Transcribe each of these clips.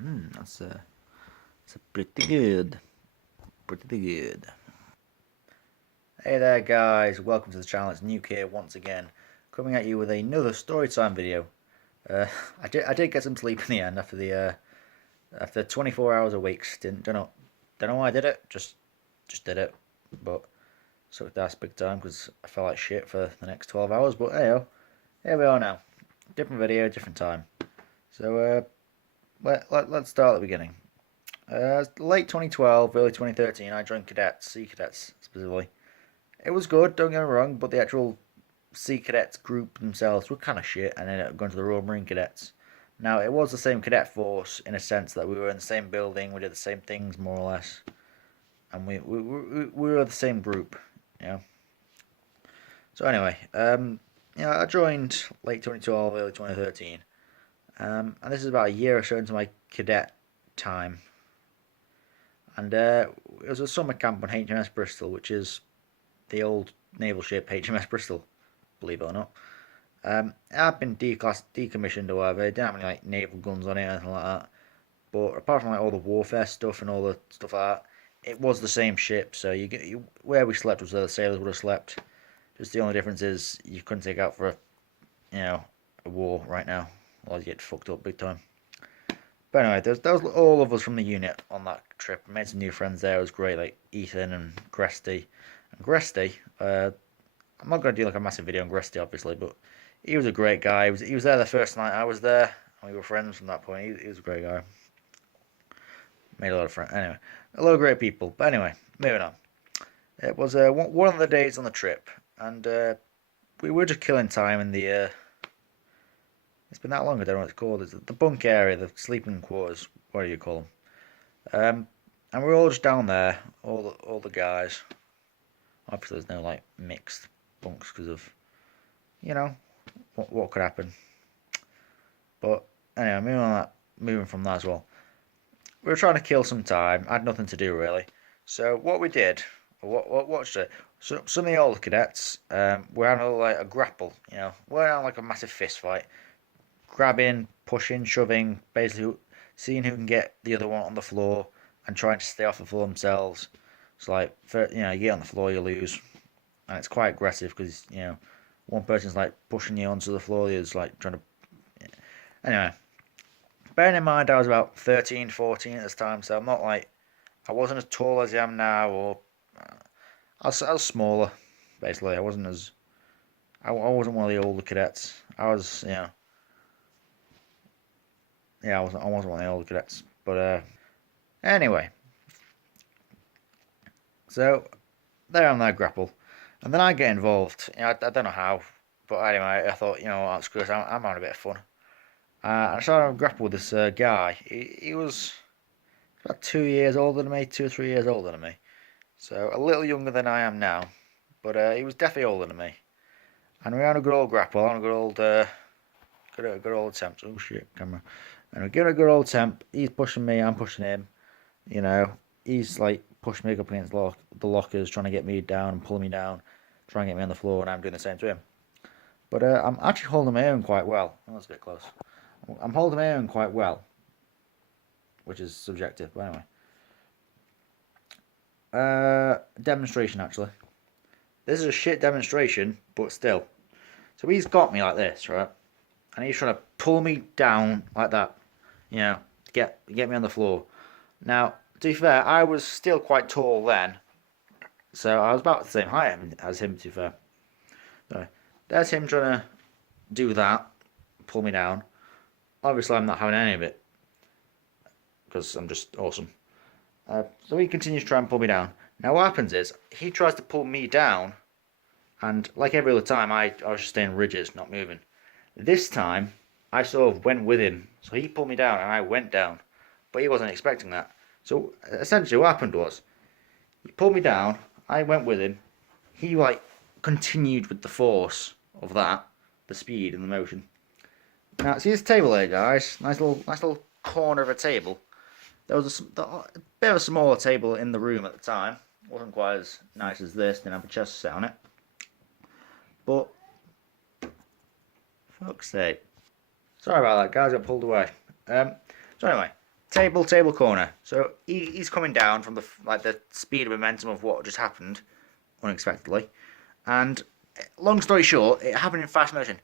That's pretty good. Pretty good. Hey there, guys. Welcome to the channel. It's Nuke here once again, coming at you with another storytime video. Uh, I did get some sleep in the end after 24 hours a week stint. Don't know why I did it. Just did it. But sucked ass big time because I felt like shit for the next 12 hours. But hey, here we are now. Different video, different time. So let's start at the beginning. Late 2012, early 2013, I joined cadets, Sea Cadets specifically. It was good, don't get me wrong, but the actual Sea Cadets group themselves were kind of shit, and ended up going to the Royal Marine Cadets. Now, it was the same cadet force in a sense that we were in the same building, we did the same things more or less, and we were the same group, you know. So anyway, I joined late 2012, early 2013, and this is about a year or so into my cadet time. And it was a summer camp on HMS Bristol, which is the old naval ship HMS Bristol, believe it or not. It had been decommissioned or whatever. It didn't have any like naval guns on it or anything like that. But apart from like all the warfare stuff and all the stuff like that, it was the same ship. So where we slept was where the sailors would have slept. Just the only difference is you couldn't take out for a war right now, or you get fucked up big time. But anyway, there was all of us from the unit on that trip. I made some new friends there. It was great, like Ethan and Gresty. And Gresty, I'm not going to do like a massive video on Gresty, obviously, but he was a great guy. He was there the first night I was there, and we were friends from that point. He was a great guy. Made a lot of friends. Anyway, a lot of great people. But anyway, moving on. It was one of the days on the trip, and we were just killing time in the it's been that long, I don't know what it's called. It's the bunk area, the sleeping quarters, what do you call them? And we're all just down there, all the guys. Obviously, there's no like mixed bunks because of, what could happen. But anyway, moving from that as well. We were trying to kill some time. I had nothing to do really. So what we did, or what should I? So some of the older cadets, were having like a grapple. We're having like a massive fist fight, grabbing, pushing, shoving, basically seeing who can get the other one on the floor and trying to stay off the floor themselves. It's like, you get on the floor, you lose, and it's quite aggressive because one person's like pushing you onto the floor, the other's like trying to. Anyway, bearing in mind I was about 13, 14 at this time, so I wasn't as tall as I am now, or I was smaller. Basically, I wasn't one of the older cadets. I was, yeah, I wasn't one of the older cadets. But anyway, so they're on their grapple, and then I get involved. I don't know how, but anyway, I thought, what, screw this, I'm having a bit of fun. I started to grapple with this guy. He was about 2 years older than me, 2 or 3 years older than me, so a little younger than I am now, but he was definitely older than me. And we had a good old grapple, on a good old attempt. Oh shit, camera. And we give it a good old temp. He's pushing me, I'm pushing him. He's like pushing me up against the lockers, trying to get me down and pulling me down, trying to get me on the floor, and I'm doing the same to him. But I'm actually holding my own quite well. Oh, that's a bit close. I'm holding my own quite well, which is subjective, but anyway. Demonstration, actually. This is a shit demonstration, but still. So he's got me like this, right? And he's trying to pull me down like that, get me on the floor. Now, to be fair, I was still quite tall then, so I was about the same height as him, to be fair. So, there's him trying to do that, pull me down. Obviously, I'm not having any of it, because I'm just awesome. So he continues to try and pull me down. Now what happens is, he tries to pull me down, and like every other time, I was just staying rigid, not moving. This time, I sort of went with him. So he pulled me down and I went down. But he wasn't expecting that. So essentially what happened was, he pulled me down, I went with him. He like continued with the force of that, the speed and the motion. Now see this table here, guys? Nice little corner of a table. There was a bit of a smaller table in the room at the time. Wasn't quite as nice as this, didn't have a chest to sit on it. But fuck's sake. Sorry about that, guys. Got pulled away. So anyway, table corner. So he's coming down from the speed of momentum of what just happened unexpectedly, and long story short, it happened in fast motion.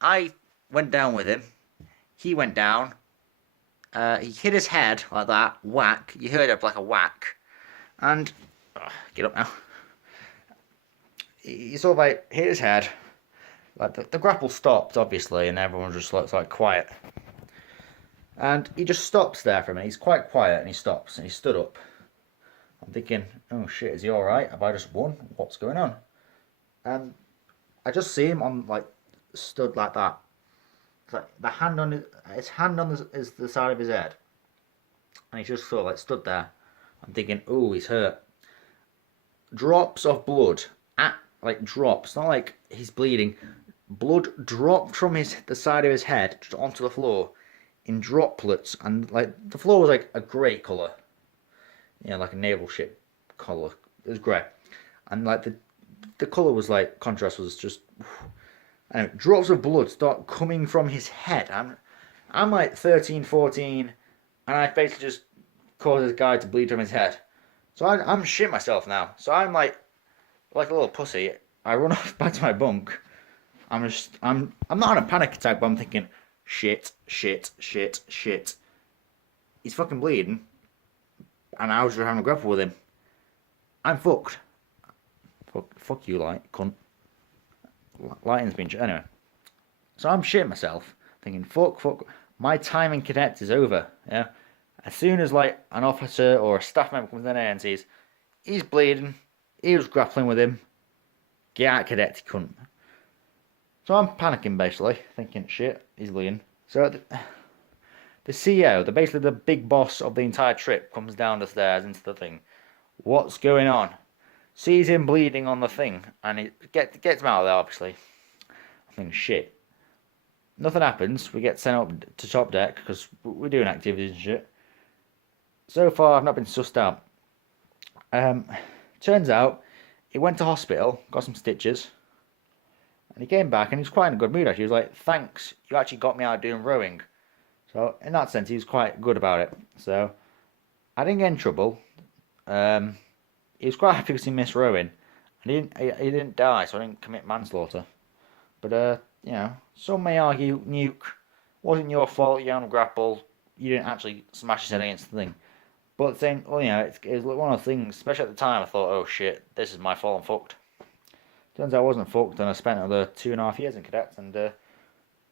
I went down with him. He went down. He hit his head like that. Whack. You heard it like a whack. And get up now. He sort of like hit his head. Like the grapple stopped, obviously, and everyone just looks like quiet. And he just stops there for a minute. He's quite quiet, and he stops, and he stood up. I'm thinking, oh shit, is he all right? Have I just won? What's going on? And I just see him on like stood like that. It's like the hand on his hand on is the side of his head, and he just sort of like stood there. I'm thinking, oh, he's hurt. Drops of blood, like drops, not like he's bleeding. Blood dropped from the side of his head just onto the floor in droplets, and like the floor was like a grey colour, like a naval ship colour. It was grey, and like the colour was like contrast was just. Anyway, drops of blood start coming from his head. I'm like 13, 14, and I basically just caused this guy to bleed from his head. So I'm shit myself now. So I'm like a little pussy. I run off back to my bunk. I'm not on a panic attack, but I'm thinking, shit. He's fucking bleeding, and I was just having a grapple with him. I'm fucked. Fuck you, like cunt. Lighting's been anyway. So I'm shitting myself, thinking, fuck, my time in cadet is over. Yeah. As soon as like an officer or a staff member comes in there and sees he's bleeding, he was grappling with him, get out cadet, you cunt. So I'm panicking basically, thinking, shit, he's bleeding. So the CEO, basically the big boss of the entire trip, comes down the stairs into the thing. What's going on? Sees him bleeding on the thing, and he gets him out of there, obviously. I think, shit. Nothing happens. We get sent up to top deck, because we're doing activities and shit. So far, I've not been sussed out. Turns out, he went to hospital, got some stitches, and he came back, and he was quite in a good mood, actually. He was like, thanks, you actually got me out doing rowing. So, in that sense, he was quite good about it. So, I didn't get in trouble. He was quite happy because he missed rowing, and he didn't die, so I didn't commit manslaughter. But some may argue, Nuke, wasn't your fault. You on grapple, you didn't actually smash his head against the thing. But then, it was one of the things. Especially at the time, I thought, oh shit, this is my fault. I'm fucked. Turns out I wasn't fucked, and I spent another 2.5 years in cadets, and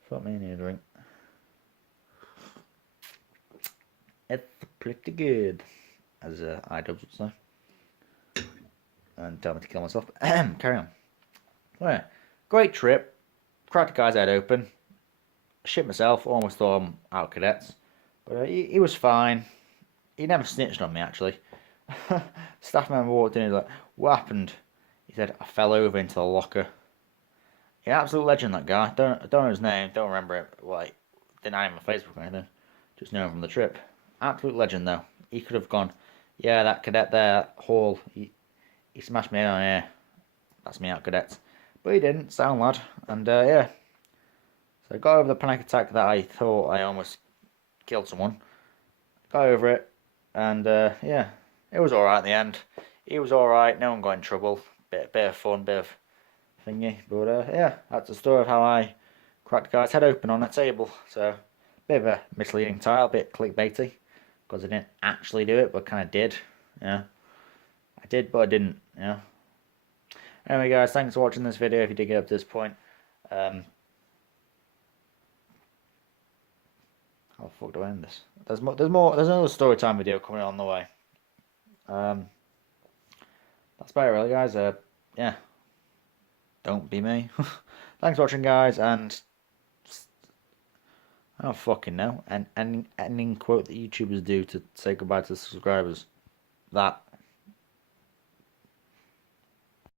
thought me need a drink. It's pretty good, as iDubbbz would say. And tell me to kill myself. Carry on. Well, great trip. Cracked the guy's head open. Shit myself. Almost thought I'm out cadets. But he was fine. He never snitched on me, actually. Staff member walked in and was like, what happened? He said, I fell over into the locker. He's an absolute legend, that guy. I don't know his name. Don't remember it. Like, didn't add him on Facebook or anything. Just know him from the trip. Absolute legend, though. He could have gone, yeah, that cadet there, Hall, he smashed me in on here. That's me out cadets. But he didn't, sound lad. And yeah. So I got over the panic attack that I thought I almost killed someone. Got over it. And yeah. It was alright in the end. He was alright, no one got in trouble. Bit of fun, bit of thingy. But yeah, that's the story of how I cracked the guy's head open on a table. So, bit of a misleading title, bit clickbaity. Because I didn't actually do it, but kind of did. Yeah. I did, but I didn't, Anyway, guys, thanks for watching this video if you did get up to this point. How the fuck do I end this? There's another story time video coming on the way. That's about it, really, guys. Yeah. Don't be me. Thanks for watching, guys, and I don't fucking know. An ending quote that YouTubers do to say goodbye to the subscribers. That.